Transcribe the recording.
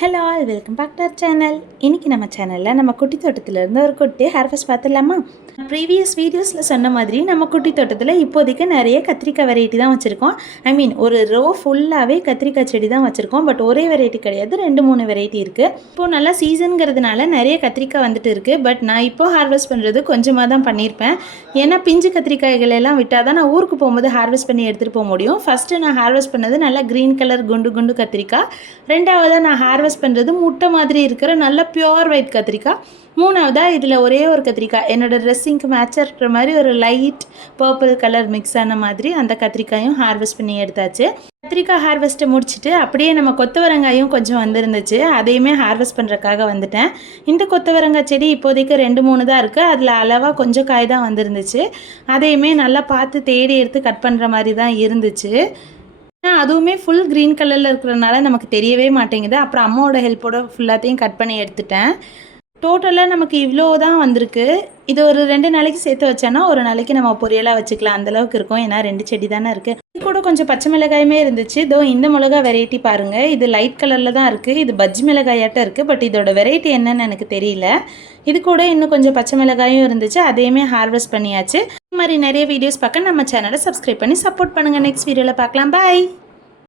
Hello all welcome back to our channel. இன்றைக்கி நம்ம சேனலில் நம்ம குட்டி தோட்டத்திலேருந்து ஒரு குட்டி ஹார்வெஸ்ட் பார்த்துடலாமா? ப்ரீவியஸ் வீடியோஸில் சொன்ன மாதிரி நம்ம குட்டி தோட்டத்தில் இப்போதைக்கு நிறைய கத்திரிக்காய் வெரைட்டி தான் வச்சுருக்கோம். ஒரு ரோ ஃபுல்லாகவே கத்திரிக்காய் செடி தான் வச்சுருக்கோம். பட் ஒரே வெரைட்டி கிடையாது, 2-3 வெரைட்டி இருக்குது. இப்போது நல்லா சீசனுங்கிறதுனால நிறைய கத்திரிக்காய் வந்துட்டு இருக்குது. பட் நான் இப்போது ஹார்வெஸ்ட் பண்ணுறது கொஞ்சமாக தான் பண்ணியிருப்பேன். ஏன்னா பிஞ்சு கத்திரிக்காய்கள் எல்லாம் விட்டால் தான் நான் ஊருக்கு போகும்போது ஹார்வெஸ்ட் பண்ணி எடுத்துகிட்டு போக முடியும். ஃபஸ்ட்டு நான் ஹார்வெஸ்ட் பண்ணது நல்லா க்ரீன் கலர் குண்டு குண்டு கத்திரிக்காய். ரெண்டாவதாக நான் ஹார்வெஸ்ட் பண்ணுறது முட்டை மாதிரி இருக்கிற நல்ல பியோர் ஒயிட் கத்திரிக்காய். மூணாவதாக இதில் ஒரே ஒரு கத்திரிக்காய் என்னோடய ட்ரெஸ்ஸிங்க்கு மேட்சாக இருக்கிற மாதிரி ஒரு லைட் பர்பிள் கலர் மிக்ஸ் ஆன மாதிரி அந்த கத்திரிக்காயும் ஹார்வெஸ்ட் பண்ணி எடுத்தாச்சு. கத்திரிக்காய் ஹார்வெஸ்ட்டை முடிச்சுட்டு அப்படியே நம்ம கொத்தவரங்காயும் கொஞ்சம் வந்துருந்துச்சு, அதையுமே ஹார்வெஸ்ட் பண்ணுறதுக்காக வந்துட்டேன். இந்த கொத்தவரங்காய் செடி இப்போதைக்கு 2-3 தான் இருக்குது. அதில் அளவாக கொஞ்சம் காய் தான் வந்துருந்துச்சு. அதையுமே நல்லா பார்த்து தேடி எடுத்து கட் பண்ணுற மாதிரி தான் இருந்துச்சு. அதுவுமே ஃபுல் க்ரீன் கலரில் இருக்கிறனால நமக்கு தெரியவே மாட்டேங்குது. அப்புறம் அம்மாவோட ஹெல்ப்போட ஃபுல்லாத்தையும் கட் பண்ணி எடுத்துட்டேன். டோட்டலாக நமக்கு இவ்வளோ தான் வந்திருக்கு. இது ஒரு 2 நாளைக்கு சேர்த்து வச்சோன்னா ஒரு நாளைக்கு நம்ம பொரியலாக வச்சுக்கலாம், அந்தளவுக்கு இருக்கும். ஏன்னா 2 செடி தானே இருக்குது. இது கூட கொஞ்சம் பச்சை மிளகாயுமே இருந்துச்சு. இதோ இந்த மிளகா வெரைட்டி பாருங்கள், இது லைட் கலரில் தான் இருக்குது. இது பஜ்ஜி மிளகாயாட்டம் இருக்குது. பட் இதோட வெரைட்டி என்னன்னு எனக்கு தெரியல. இது கூட இன்னும் கொஞ்சம் பச்சை மிளகாயும் இருந்துச்சு, அதையுமே ஹார்வெஸ்ட் பண்ணியாச்சு. இந்த மாதிரி நிறைய வீடியோஸ் பார்க்க நம்ம சேனலை சப்ஸ்கிரைப் பண்ணி சப்போர்ட் பண்ணுங்கள். நெக்ஸ்ட் வீடியோவில் பார்க்கலாம். பாய்.